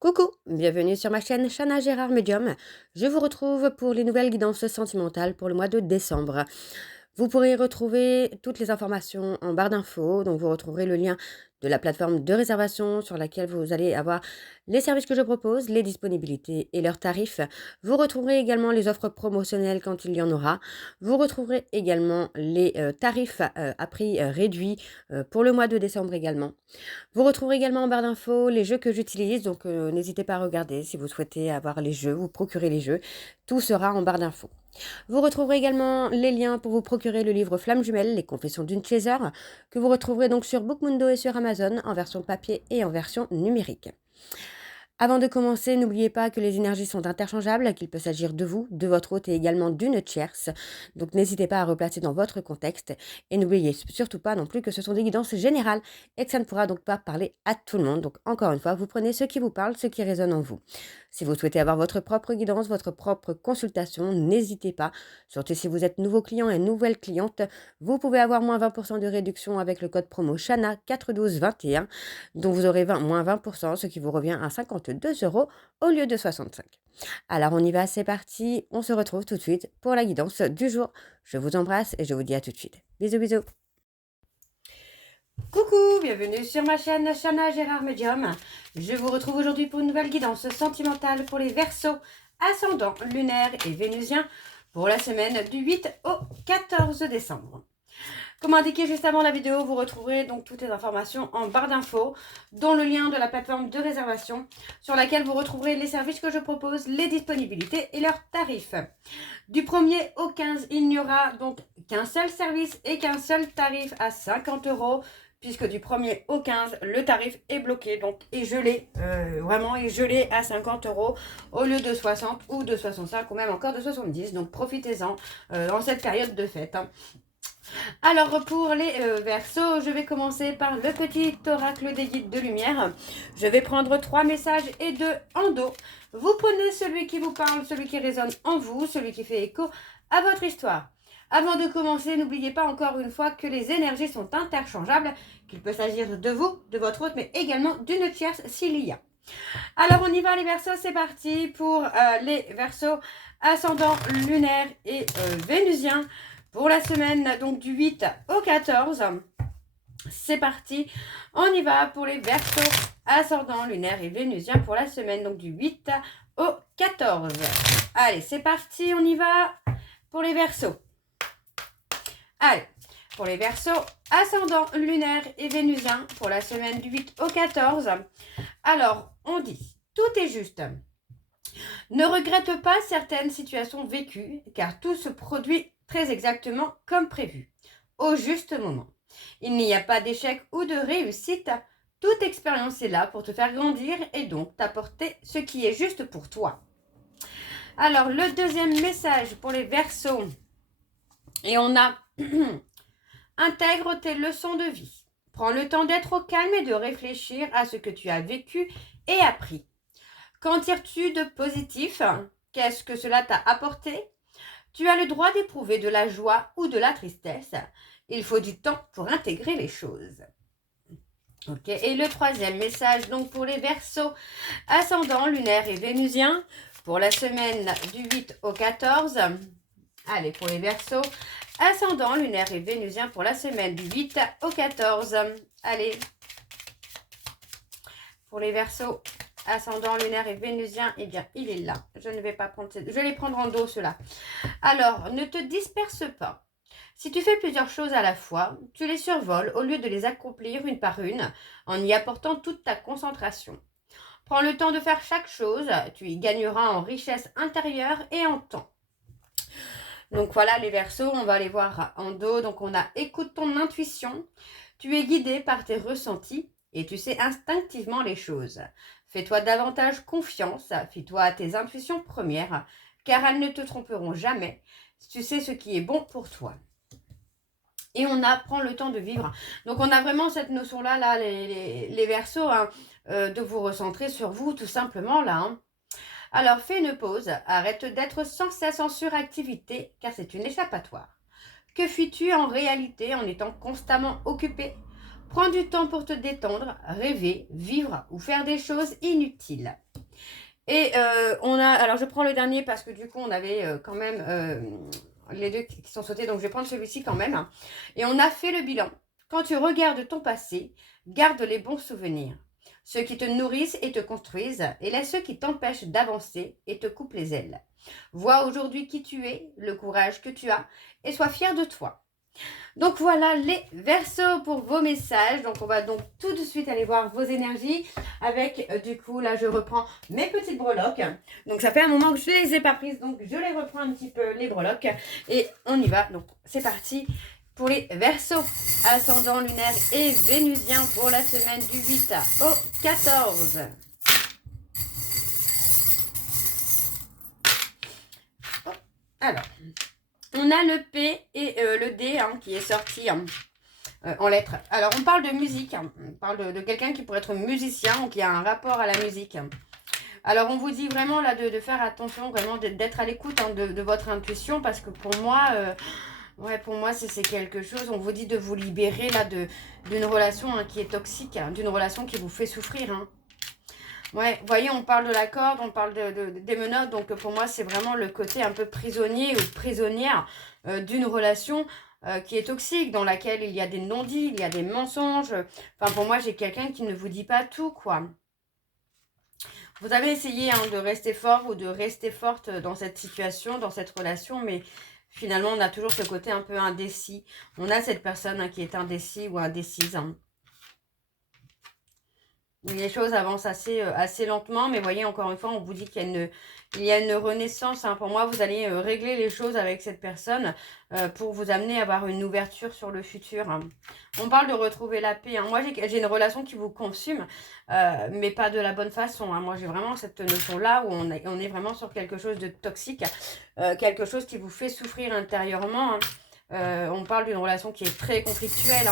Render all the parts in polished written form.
Coucou, bienvenue sur ma chaîne Chana Gérard Medium. Je vous retrouve pour les nouvelles guidances sentimentales pour le mois de décembre. Vous pourrez retrouver toutes les informations en barre d'infos, donc vous retrouverez le lien de la plateforme de réservation sur laquelle vous allez avoir les services que je propose, les disponibilités et leurs tarifs. Vous retrouverez également les offres promotionnelles quand il y en aura. Vous retrouverez également les tarifs à prix réduit pour le mois de décembre également. Vous retrouverez également en barre d'infos les jeux que j'utilise, donc n'hésitez pas à regarder si vous souhaitez avoir les jeux, vous procurer les jeux. Tout sera en barre d'infos. Vous retrouverez également les liens pour vous procurer le livre Flamme jumelle, les confessions d'une chaser, que vous retrouverez donc sur Bookmundo et sur Amazon en version papier et en version numérique. Avant de commencer, n'oubliez pas que les énergies sont interchangeables, qu'il peut s'agir de vous, de votre hôte et également d'une tierce. Donc n'hésitez pas à replacer dans votre contexte et n'oubliez surtout pas non plus que ce sont des guidances générales et que ça ne pourra donc pas parler à tout le monde. Donc encore une fois, vous prenez ce qui vous parle, ce qui résonne en vous. Si vous souhaitez avoir votre propre guidance, votre propre consultation, n'hésitez pas. Surtout si vous êtes nouveau client et nouvelle cliente, vous pouvez avoir moins 20% de réduction avec le code promo Chana 41221, dont vous aurez moins 20%, ce qui vous revient à 52 euros au lieu de 65. Alors on y va, c'est parti, on se retrouve tout de suite pour la guidance du jour. Je vous embrasse et je vous dis à tout de suite. Bisous bisous. Coucou, bienvenue sur ma chaîne Chana Gérard Medium. Je vous retrouve aujourd'hui pour une nouvelle guidance sentimentale pour les Verseaux, ascendant lunaire et vénusien pour la semaine du 8 au 14 décembre. Comme indiqué juste avant la vidéo, vous retrouverez donc toutes les informations en barre d'infos, dont le lien de la plateforme de réservation sur laquelle vous retrouverez les services que je propose, les disponibilités et leurs tarifs. Du 1er au 15, il n'y aura donc qu'un seul service et qu'un seul tarif à 50 euros, puisque du 1er au 15, le tarif est bloqué, donc est gelé, vraiment est gelé à 50 euros au lieu de 60 ou de 65 ou même encore de 70. Donc profitez-en en cette période de fête. Alors pour les Verseaux, je vais commencer par le petit oracle des guides de lumière. Je vais prendre 3 messages et 2 en dos. Vous prenez celui qui vous parle, celui qui résonne en vous, celui qui fait écho à votre histoire. Avant de commencer, n'oubliez pas encore une fois que les énergies sont interchangeables, qu'il peut s'agir de vous, de votre hôte, mais également d'une tierce s'il y a. Alors on y va les Verseaux, c'est parti pour les Verseaux ascendant lunaire et vénusien. Pour la semaine donc du 8 au 14, c'est parti. On y va pour les Verseaux, ascendant lunaire et vénusien pour la semaine donc du 8 au 14. Allez, c'est parti, on y va pour les Verseaux. Allez, pour les Verseaux, ascendant lunaire et vénusien pour la semaine du 8 au 14. Alors, on dit, tout est juste. Ne regrette pas certaines situations vécues, car tout se produit très exactement comme prévu, au juste moment. Il n'y a pas d'échec ou de réussite. Toute expérience est là pour te faire grandir et donc t'apporter ce qui est juste pour toi. Alors, le deuxième message pour les Verseaux. Et on a intègre tes leçons de vie. Prends le temps d'être au calme et de réfléchir à ce que tu as vécu et appris. Qu'en tires-tu de positif? Qu'est-ce que cela t'a apporté? Tu as le droit d'éprouver de la joie ou de la tristesse. Il faut du temps pour intégrer les choses. Ok, et le troisième message donc pour les Verseaux, ascendant lunaire et vénusien, pour la semaine du 8 au 14. Allez, pour les Verseaux, ascendant lunaire et vénusien pour la semaine du 8 au 14. Allez, pour les Verseaux, ascendant lunaire et vénusien, eh bien, il est là. Je ne vais pas prendre je vais les prendre en dos, ceux-là. Alors, ne te disperse pas. Si tu fais plusieurs choses à la fois, tu les survoles au lieu de les accomplir une par une, en y apportant toute ta concentration. Prends le temps de faire chaque chose, tu y gagneras en richesse intérieure et en temps. Donc voilà les Verseaux, on va les voir en dos. Donc on a écoute ton intuition, tu es guidé par tes ressentis et tu sais instinctivement les choses. Fais-toi davantage confiance, fie-toi à tes intuitions premières, car elles ne te tromperont jamais. Tu sais ce qui est bon pour toi. Et on apprend le temps de vivre. Donc on a vraiment cette notion-là, là, les Verseaux, hein, de vous recentrer sur vous, tout simplement, là. Hein. Alors fais une pause, arrête d'être sans cesse en suractivité, car c'est une échappatoire. Que fuis-tu en réalité en étant constamment occupé? Prends du temps pour te détendre, rêver, vivre ou faire des choses inutiles. Et on a, alors je prends le dernier parce que du coup on avait quand même les deux qui sont sautés, donc je vais prendre celui-ci quand même. Et on a fait le bilan. Quand tu regardes ton passé, garde les bons souvenirs, ceux qui te nourrissent et te construisent, et laisse ceux qui t'empêchent d'avancer et te coupent les ailes. Vois aujourd'hui qui tu es, le courage que tu as, et sois fier de toi. Donc voilà les Verseaux pour vos messages. Donc on va donc tout de suite aller voir vos énergies avec du coup là je reprends mes petites breloques. Donc ça fait un moment que je les ai pas prises, donc je les reprends un petit peu les breloques et on y va. Donc c'est parti pour les Verseaux, ascendant lunaire et vénusien pour la semaine du 8 au 14. Alors, on a le P et le D qui est sorti en lettres. Alors, on parle de musique. On parle de quelqu'un qui pourrait être musicien ou qui a un rapport à la musique. Alors, on vous dit vraiment là de faire attention, vraiment d'être à l'écoute de votre intuition parce que pour moi, pour moi, c'est quelque chose. On vous dit de vous libérer là d'une relation qui est toxique, d'une relation qui vous fait souffrir. Ouais, vous voyez, on parle de la corde, on parle des menottes, donc pour moi, c'est vraiment le côté un peu prisonnier ou prisonnière d'une relation qui est toxique, dans laquelle il y a des non-dits, il y a des mensonges. Enfin, pour moi, j'ai quelqu'un qui ne vous dit pas tout, quoi. Vous avez essayé de rester fort ou de rester forte dans cette situation, dans cette relation, mais finalement, on a toujours ce côté un peu indécis. On a cette personne qui est indécis ou indécise. Les choses avancent assez lentement, mais voyez, encore une fois, on vous dit qu'il y a une renaissance. Pour moi, vous allez régler les choses avec cette personne pour vous amener à avoir une ouverture sur le futur. On parle de retrouver la paix. Moi, j'ai une relation qui vous consume, mais pas de la bonne façon. Moi, j'ai vraiment cette notion-là où on est vraiment sur quelque chose de toxique, quelque chose qui vous fait souffrir intérieurement. On parle d'une relation qui est très conflictuelle.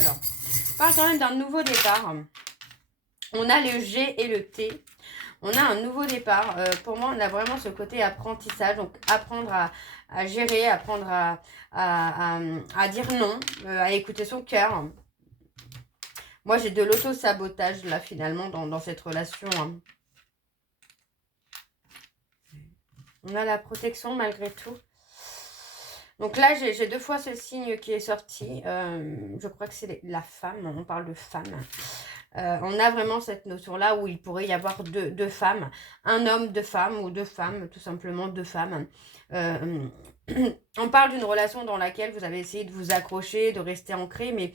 Alors... On parle quand même d'un nouveau départ. On a le G et le T. On a un nouveau départ. Pour moi, on a vraiment ce côté apprentissage. Donc, apprendre à gérer, apprendre à dire non, à écouter son cœur. Moi, j'ai de l'auto-sabotage, là, finalement, dans cette relation. On a la protection, malgré tout. Donc là, j'ai deux fois ce signe qui est sorti. Je crois que c'est la femme. On parle de femme. On a vraiment cette notion-là où il pourrait y avoir deux femmes. Un homme, deux femmes ou deux femmes, tout simplement deux femmes. On parle d'une relation dans laquelle vous avez essayé de vous accrocher, de rester ancré. Mais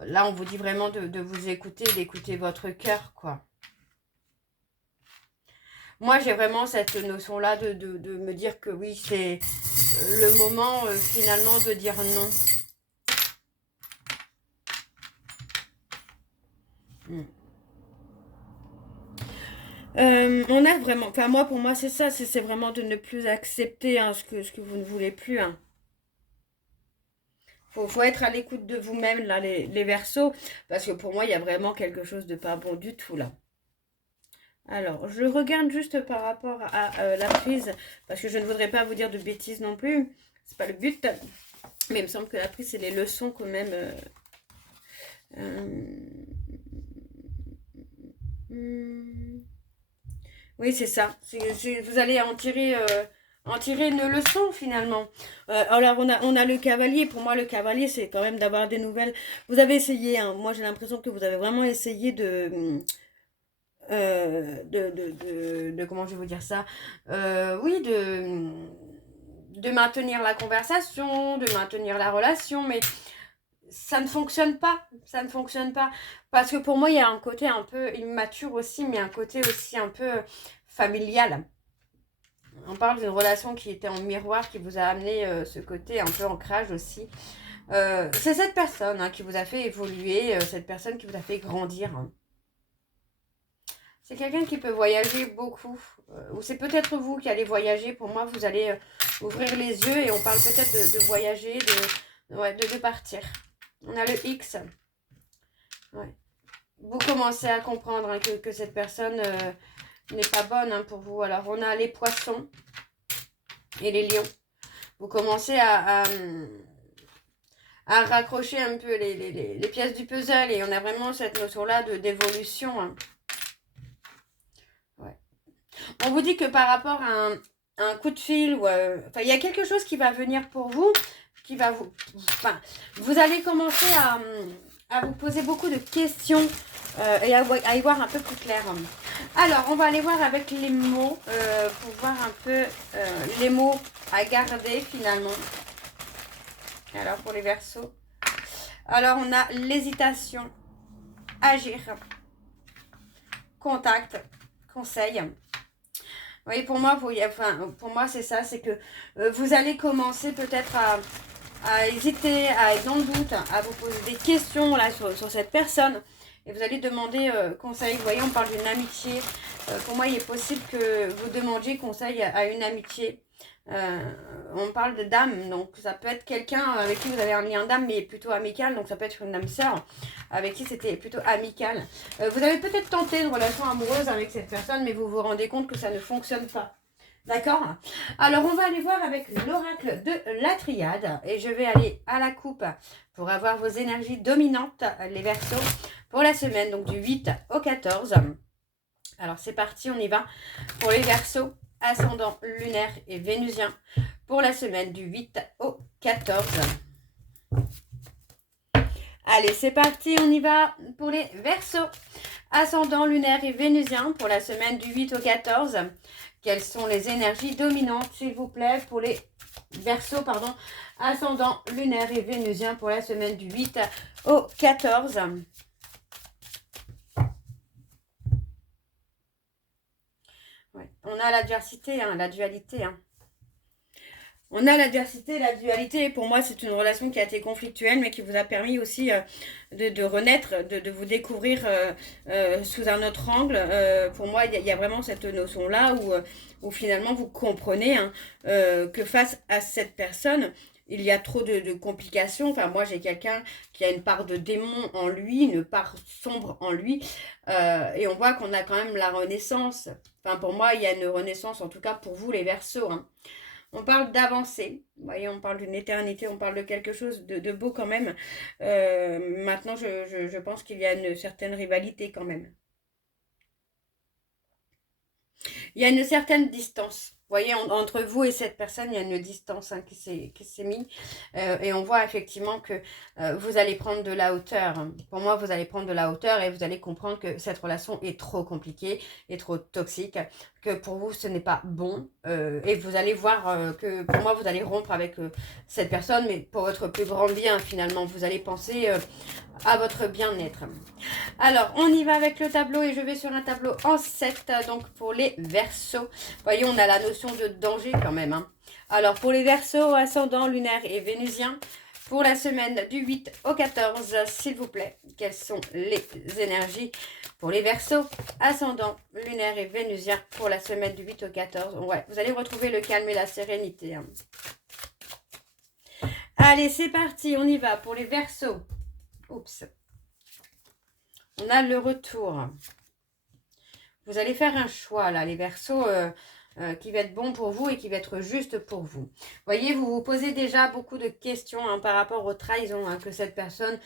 là, on vous dit vraiment de vous écouter, d'écouter votre cœur, quoi. Moi, j'ai vraiment cette notion-là de me dire que oui, c'est le moment finalement de dire non. On a vraiment, enfin moi pour moi c'est ça, c'est vraiment de ne plus accepter ce que vous ne voulez plus. Faut être à l'écoute de vous-même là les Verseaux, parce que pour moi il y a vraiment quelque chose de pas bon du tout là. Alors, je regarde juste par rapport à la prise, parce que je ne voudrais pas vous dire de bêtises non plus. C'est pas le but. Mais il me semble que la prise, c'est les leçons quand même. Oui, c'est ça. Vous allez en tirer une leçon finalement. Alors, on a le cavalier. Pour moi, le cavalier, c'est quand même d'avoir des nouvelles. Vous avez essayé, moi j'ai l'impression que vous avez vraiment essayé comment je vais vous dire ça, oui, de maintenir la conversation, de maintenir la relation, mais ça ne fonctionne pas, parce que pour moi il y a un côté un peu immature aussi, mais un côté aussi un peu familial. On parle d'une relation qui était en miroir, qui vous a amené ce côté un peu ancrage aussi. C'est cette personne qui vous a fait évoluer, cette personne qui vous a fait grandir. C'est quelqu'un qui peut voyager beaucoup. Ou c'est peut-être vous qui allez voyager. Pour moi, vous allez ouvrir les yeux et on parle peut-être de voyager, de partir. On a le X. Ouais. Vous commencez à comprendre que cette personne n'est pas bonne pour vous. Alors, on a les poissons et les lions. Vous commencez à raccrocher un peu les pièces du puzzle et on a vraiment cette notion-là d'évolution. On vous dit que par rapport à un coup de fil, ou enfin, il y a quelque chose qui va venir pour vous, qui va vous... Enfin, vous allez commencer à vous poser beaucoup de questions et à y voir un peu plus clair. Alors, on va aller voir avec les mots pour voir un peu les mots à garder finalement. Alors, pour les Verseaux. Alors, on a l'hésitation, agir, contact, conseil. Oui, pour moi, pour moi c'est ça, c'est que vous allez commencer peut-être à hésiter, à être dans le doute, à vous poser des questions là sur cette personne. Et vous allez demander conseil. Vous voyez, on parle d'une amitié. Pour moi, il est possible que vous demandiez conseil à une amitié. On parle de dame, donc ça peut être quelqu'un avec qui vous avez un lien d'âme, mais plutôt amical. Donc ça peut être une âme sœur avec qui c'était plutôt amical. Vous avez peut-être tenté une relation amoureuse avec cette personne, mais vous vous rendez compte que ça ne fonctionne pas. D'accord? Alors, on va aller voir avec l'oracle de la triade. Et je vais aller à la coupe pour avoir vos énergies dominantes, les Verseaux, pour la semaine, donc du 8 au 14. Alors, c'est parti, on y va. Pour les Verseaux, ascendant lunaire et vénusien, pour la semaine du 8 au 14. Allez, c'est parti, on y va pour les Verseaux. Ascendant lunaire et vénusien, pour la semaine du 8 au 14. Quelles sont les énergies dominantes, s'il vous plaît, pour les Verseaux, pardon, ascendant lunaire et vénusien pour la semaine du 8 au 14. Ouais. On a l'adversité, hein, la dualité. Hein. On a l'adversité, la dualité. Pour moi, c'est une relation qui a été conflictuelle, mais qui vous a permis aussi de renaître, de vous découvrir sous un autre angle. Pour moi, il y a vraiment cette notion-là où finalement vous comprenez hein, que face à cette personne, il y a trop de complications. Enfin, moi, j'ai quelqu'un qui a une part de démon en lui, une part sombre en lui. Et on voit qu'on a quand même la renaissance. Enfin, pour moi, il y a une renaissance, en tout cas pour vous, les Verseaux. Hein. On parle d'avancée, vous voyez, on parle d'une éternité, on parle de quelque chose de beau quand même. Maintenant, je pense qu'il y a une certaine rivalité quand même. Il y a une certaine distance. Vous voyez, entre vous et cette personne, il y a une distance hein, qui s'est mise. Et on voit effectivement que vous allez prendre de la hauteur. Pour moi, vous allez prendre de la hauteur et vous allez comprendre que cette relation est trop compliquée et trop toxique. Que pour vous, ce n'est pas bon. Et vous allez voir que pour moi, vous allez rompre avec cette personne. Mais pour votre plus grand bien, finalement, vous allez penser à votre bien-être. Alors, on y va avec le tableau et je vais sur un tableau en 7, donc pour les Verseaux. Voyez, on a la notion de danger quand même. Hein. Alors, pour les Verseaux, ascendant, lunaire et vénusien, pour la semaine du 8 au 14, s'il vous plaît, quelles sont les énergies pour les Verseaux, ascendant, lunaire et vénusien, pour la semaine du 8 au 14. Ouais, vous allez retrouver le calme et la sérénité. Hein. Allez, c'est parti, on y va pour les Verseaux. Oups. On a le retour. Vous allez faire un choix, là, les Verseaux, qui va être bon pour vous et qui va être juste pour vous. Vous voyez, vous vous posez déjà beaucoup de questions hein, par rapport aux trahisons hein, que cette personne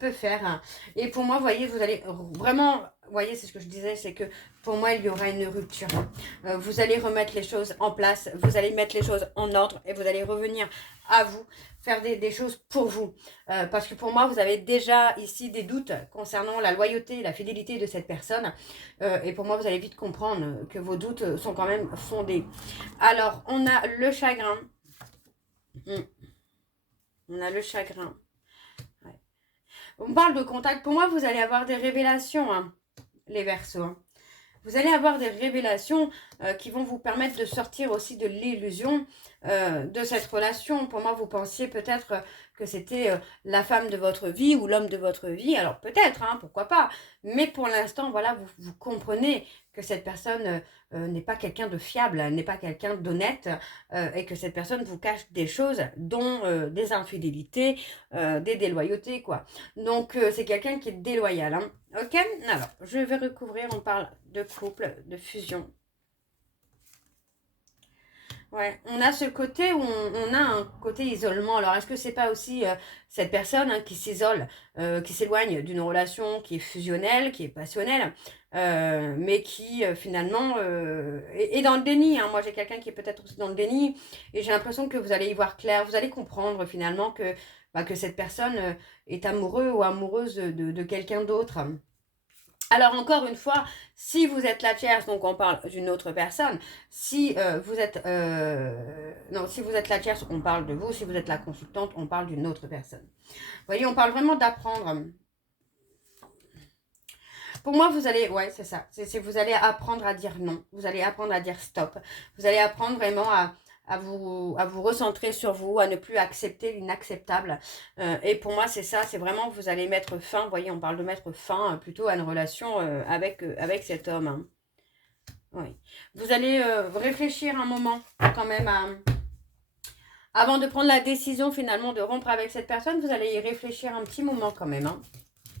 peut faire. Hein. Et pour moi, vous voyez, vous allez vraiment... Vous voyez, c'est ce que je disais, c'est que pour moi, il y aura une rupture. Hein. Vous allez remettre les choses en place, vous allez mettre les choses en ordre et vous allez revenir à vous, faire des choses pour vous. Parce que pour moi, vous avez déjà ici des doutes concernant la loyauté et la fidélité de cette personne. Et pour moi, vous allez vite comprendre que vos doutes sont quand même fondés. Alors, on a le chagrin. On a le chagrin. Ouais. On parle de contact. Pour moi, vous allez avoir des révélations, hein, les Verseaux. Hein. Vous allez avoir des révélations qui vont vous permettre de sortir aussi de l'illusion de cette relation. Pour moi, vous pensiez peut-être que c'était la femme de votre vie ou l'homme de votre vie. Alors peut-être, hein, pourquoi pas. Mais pour l'instant, voilà, vous comprenez que cette personne n'est pas quelqu'un de fiable, n'est pas quelqu'un d'honnête et que cette personne vous cache des choses, dont des infidélités, des déloyautés, quoi. Donc, c'est quelqu'un qui est déloyal, hein. Ok, alors, je vais recouvrir, on parle de couple, de fusion. Ouais, on a ce côté où on a un côté isolement. Alors, est-ce que c'est pas aussi cette personne qui s'isole, qui s'éloigne d'une relation qui est fusionnelle, qui est passionnelle, mais qui finalement est dans le déni, hein. Moi, j'ai quelqu'un qui est peut-être aussi dans le déni, et j'ai l'impression que vous allez y voir clair, vous allez comprendre finalement que cette personne est amoureux ou amoureuse de quelqu'un d'autre. Alors encore une fois, si vous êtes la tierce, donc on parle d'une autre personne. Si vous êtes non, si vous êtes la tierce, on parle de vous. Si vous êtes la consultante, on parle d'une autre personne. Vous voyez, on parle vraiment d'apprendre. Pour moi, vous allez, ouais, c'est ça. Vous allez apprendre à dire non. Vous allez apprendre à dire stop. Vous allez apprendre vraiment à vous recentrer sur vous, à ne plus accepter l'inacceptable. Et pour moi, c'est ça. C'est vraiment, vous allez mettre fin. Vous voyez, on parle de mettre fin plutôt à une relation avec cet homme, hein. Oui. Vous allez réfléchir un moment quand même avant de prendre la décision finalement de rompre avec cette personne. Vous allez y réfléchir un petit moment quand même, hein.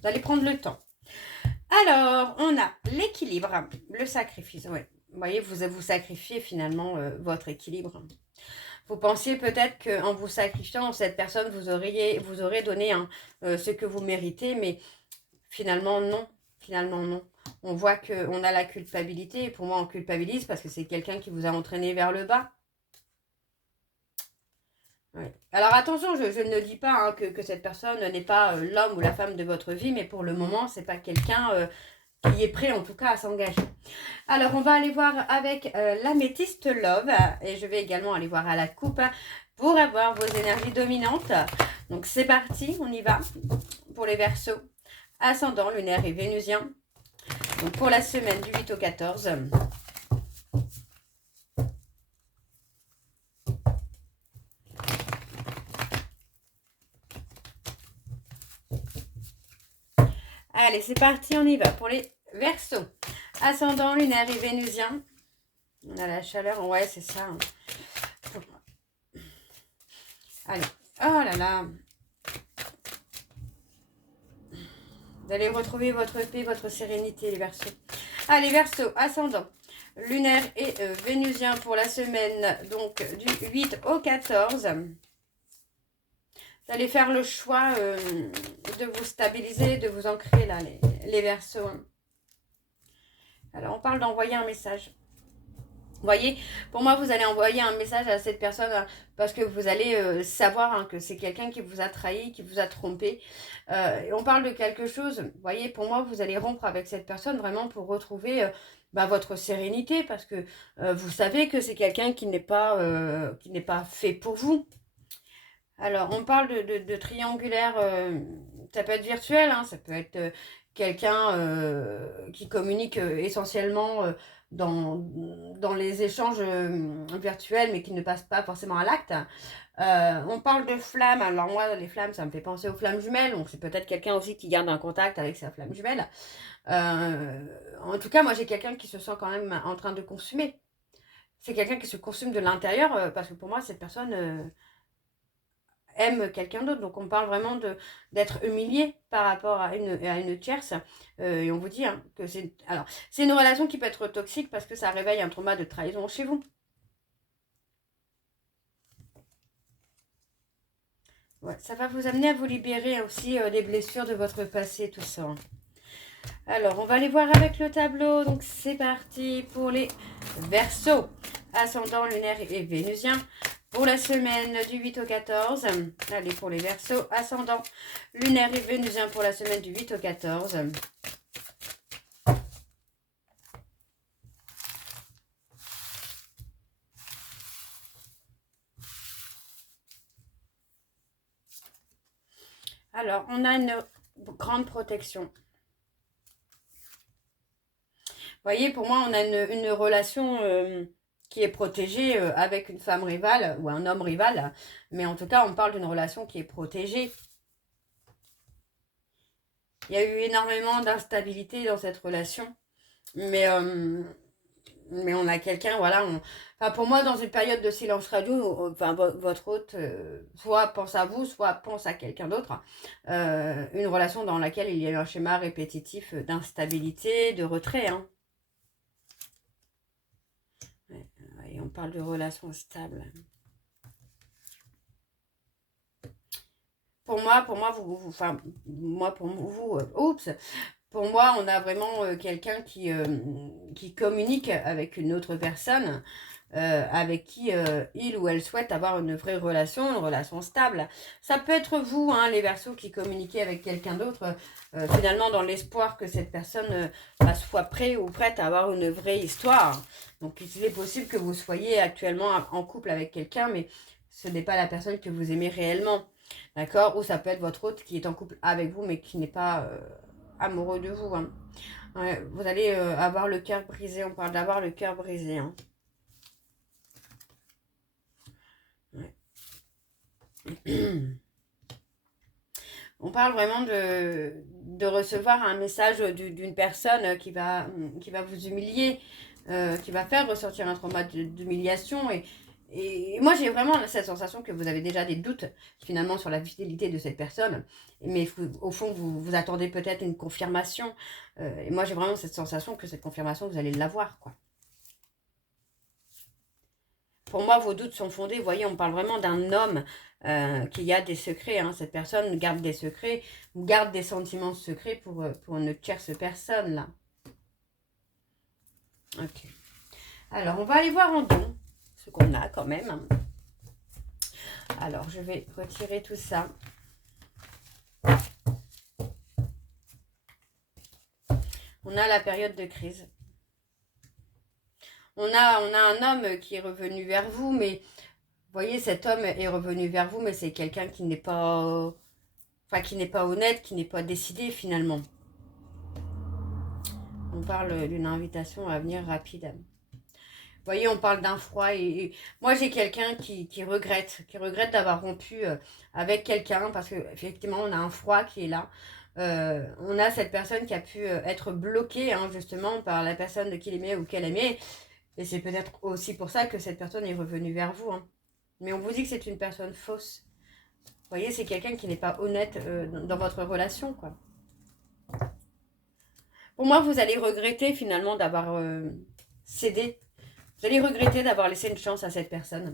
Vous allez prendre le temps. Alors, on a l'équilibre, le sacrifice. Ouais. Vous voyez, vous sacrifiez finalement votre équilibre. Vous pensiez peut-être qu'en vous sacrifiant, cette personne vous aurez donné ce que vous méritez, mais finalement non. Finalement non. On voit qu'on a la culpabilité, et pour moi on culpabilise parce que c'est quelqu'un qui vous a entraîné vers le bas. Ouais. Alors attention, je ne dis pas que cette personne n'est pas l'homme ou la femme de votre vie, mais pour le moment, c'est pas quelqu'un qui est prêt en tout cas à s'engager. Alors on va aller voir avec l'améthyste Love, et je vais également aller voir à la coupe pour avoir vos énergies dominantes. Donc c'est parti, on y va pour les Verseaux, ascendant, lunaire et vénusien. Donc pour la semaine du 8 au 14. Allez, c'est parti, on y va pour les Verseaux. Ascendant, lunaire et vénusien. On a la chaleur, ouais, c'est ça. Allez, oh là là. Vous allez retrouver votre paix, votre sérénité, les Verseaux. Allez, Verseaux, ascendant, lunaire et vénusien pour la semaine donc du 8 au 14. Vous allez faire le choix de vous stabiliser, de vous ancrer là, les Verseaux. Alors, on parle d'envoyer un message. Vous voyez, pour moi, vous allez envoyer un message à cette personne parce que vous allez savoir que c'est quelqu'un qui vous a trahi, qui vous a trompé. Et on parle de quelque chose. Vous voyez, pour moi, vous allez rompre avec cette personne vraiment pour retrouver votre sérénité parce que vous savez que c'est quelqu'un qui n'est pas fait pour vous. Alors, on parle de triangulaire, ça peut être virtuel, hein, ça peut être quelqu'un qui communique essentiellement dans les échanges virtuels, mais qui ne passe pas forcément à l'acte. On parle de flammes, alors moi, les flammes, ça me fait penser aux flammes jumelles, donc c'est peut-être quelqu'un aussi qui garde un contact avec sa flamme jumelle. En tout cas, moi, j'ai quelqu'un qui se sent quand même en train de consumer. C'est quelqu'un qui se consume de l'intérieur, parce que pour moi, cette personne aime quelqu'un d'autre. Donc on parle vraiment d'être humilié par rapport à une tierce. Et on vous dit que c'est... Alors, c'est une relation qui peut être toxique parce que ça réveille un trauma de trahison chez vous. Ouais, ça va vous amener à vous libérer aussi des blessures de votre passé, tout ça. Alors, on va aller voir avec le tableau. Donc, c'est parti pour les Verseaux. Ascendant, lunaire et vénusien. Pour la semaine du 8 au 14. Allez, pour les Verseaux. Ascendant, lunaire et vénusien pour la semaine du 8 au 14. Alors, on a une grande protection. Vous voyez, pour moi, on a une relation qui est protégée avec une femme rivale ou un homme rival. Mais en tout cas, on parle d'une relation qui est protégée. Il y a eu énormément d'instabilité dans cette relation. Mais on a quelqu'un, voilà. Enfin, pour moi, dans une période de silence radio, enfin, votre hôte soit pense à vous, soit pense à quelqu'un d'autre. Une relation dans laquelle il y a eu un schéma répétitif d'instabilité, de retrait, hein. parle de relations stables. Pour moi, pour moi, on a vraiment quelqu'un qui communique avec une autre personne, avec qui il ou elle souhaite avoir une vraie relation, une relation stable. Ça peut être vous, hein, les Verseaux, qui communiquez avec quelqu'un d'autre, finalement dans l'espoir que cette personne soit prête ou prête à avoir une vraie histoire. Donc il est possible que vous soyez actuellement en couple avec quelqu'un, mais ce n'est pas la personne que vous aimez réellement. D'accord? Ou ça peut être votre hôte qui est en couple avec vous, mais qui n'est pas amoureux de vous. Hein. Ouais, vous allez avoir le cœur brisé. On parle d'avoir le cœur brisé. Hein. Ouais. On parle vraiment de recevoir un message d'une personne qui va vous humilier, qui va faire ressortir un trauma d'humiliation. Et moi, j'ai vraiment cette sensation que vous avez déjà des doutes, finalement, sur la fidélité de cette personne. Mais au fond, vous attendez peut-être une confirmation. Et moi, j'ai vraiment cette sensation que cette confirmation, vous allez l'avoir, quoi. Pour moi, vos doutes sont fondés. Vous voyez, on parle vraiment d'un homme qui a des secrets. Hein. Cette personne garde des secrets, ou garde des sentiments secrets pour une tierce personne, là. Ok. Alors, on va aller voir en don ce qu'on a quand même. Alors, je vais retirer tout ça. On a la période de crise. On a un homme qui est revenu vers vous, mais vous voyez, cet homme est revenu vers vous, mais c'est quelqu'un qui n'est pas, qui n'est pas honnête, qui n'est pas décidé finalement. On parle d'une invitation à venir rapide. Vous voyez, on parle d'un froid et moi j'ai quelqu'un qui regrette d'avoir rompu avec quelqu'un parce qu'effectivement on a un froid qui est là. On a cette personne qui a pu être bloquée hein, justement par la personne de qui il aimait ou qu'elle aimait. Et c'est peut-être aussi pour ça que cette personne est revenue vers vous. Hein. Mais on vous dit que c'est une personne fausse. Vous voyez, c'est quelqu'un qui n'est pas honnête dans votre relation, quoi. Pour moi, vous allez regretter finalement d'avoir cédé. Vous allez regretter d'avoir laissé une chance à cette personne.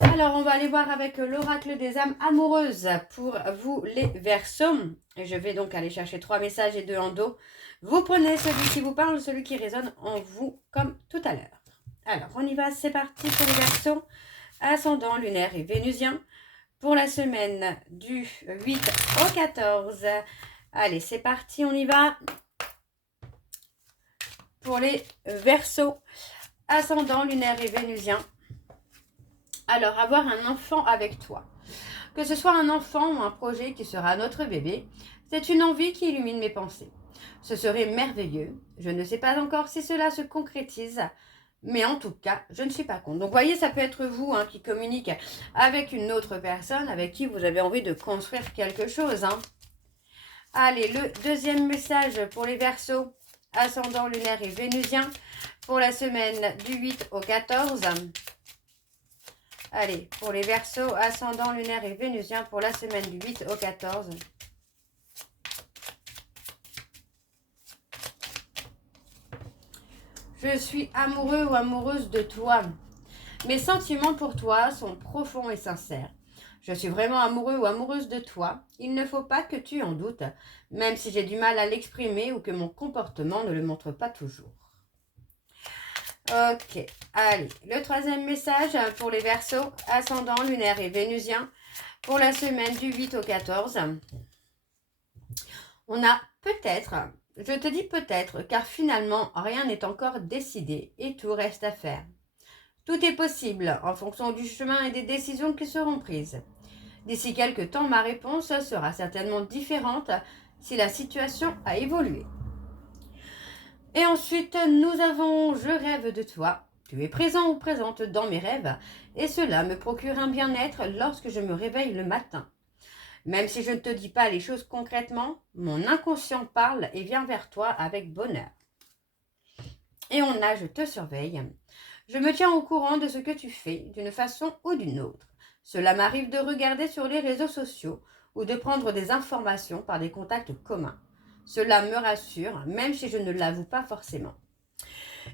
Alors, on va aller voir avec l'oracle des âmes amoureuses pour vous, les Verseaux. Et je vais donc aller chercher 3 messages et 2 en dos. Vous prenez celui qui vous parle, celui qui résonne en vous, comme tout à l'heure. Alors, on y va, c'est parti pour les Verseaux. Ascendant lunaire et vénusien. Pour la semaine du 8 au 14. Allez, c'est parti, on y va. Pour les Verseaux. Ascendant lunaire et vénusien. Alors, avoir un enfant avec toi. Que ce soit un enfant ou un projet qui sera notre bébé, c'est une envie qui illumine mes pensées. Ce serait merveilleux. Je ne sais pas encore si cela se concrétise, mais en tout cas, je ne suis pas contre. Donc, vous voyez, ça peut être vous hein, qui communique avec une autre personne avec qui vous avez envie de construire quelque chose. Hein. Allez, le deuxième message pour les Verseaux, ascendant lunaire et vénusien, pour la semaine du 8 au 14. Allez, pour les Verseaux, ascendant lunaire et vénusien, pour la semaine du 8 au 14. Je suis amoureux ou amoureuse de toi. Mes sentiments pour toi sont profonds et sincères. Je suis vraiment amoureux ou amoureuse de toi. Il ne faut pas que tu en doutes, même si j'ai du mal à l'exprimer ou que mon comportement ne le montre pas toujours. Ok, allez, le troisième message pour les Verseaux, ascendant lunaire et vénusien, pour la semaine du 8 au 14. On a peut-être, je te dis peut-être, car finalement rien n'est encore décidé et tout reste à faire. Tout est possible en fonction du chemin et des décisions qui seront prises. D'ici quelques temps, ma réponse sera certainement différente si la situation a évolué. Et ensuite, nous avons « Je rêve de toi ». Tu es présent ou présente dans mes rêves et cela me procure un bien-être lorsque je me réveille le matin. Même si je ne te dis pas les choses concrètement, mon inconscient parle et vient vers toi avec bonheur. Et on a « Je te surveille ». Je me tiens au courant de ce que tu fais d'une façon ou d'une autre. Cela m'arrive de regarder sur les réseaux sociaux ou de prendre des informations par des contacts communs. Cela me rassure, même si je ne l'avoue pas forcément.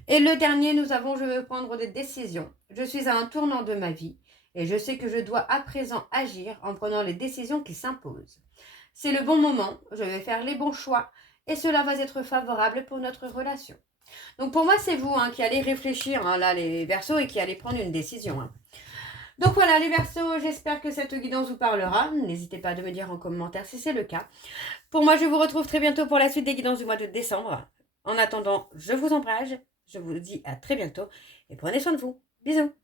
Et le dernier, nous avons, je veux prendre des décisions. Je suis à un tournant de ma vie et je sais que je dois à présent agir en prenant les décisions qui s'imposent. C'est le bon moment, je vais faire les bons choix et cela va être favorable pour notre relation. Donc pour moi, c'est vous qui allez réfléchir, là, les Verseaux, et qui allez prendre une décision. Donc voilà, les Verseaux, j'espère que cette guidance vous parlera. N'hésitez pas à me dire en commentaire si c'est le cas. Pour moi, je vous retrouve très bientôt pour la suite des guidances du mois de décembre. En attendant, je vous embrasse, je vous dis à très bientôt et prenez soin de vous. Bisous.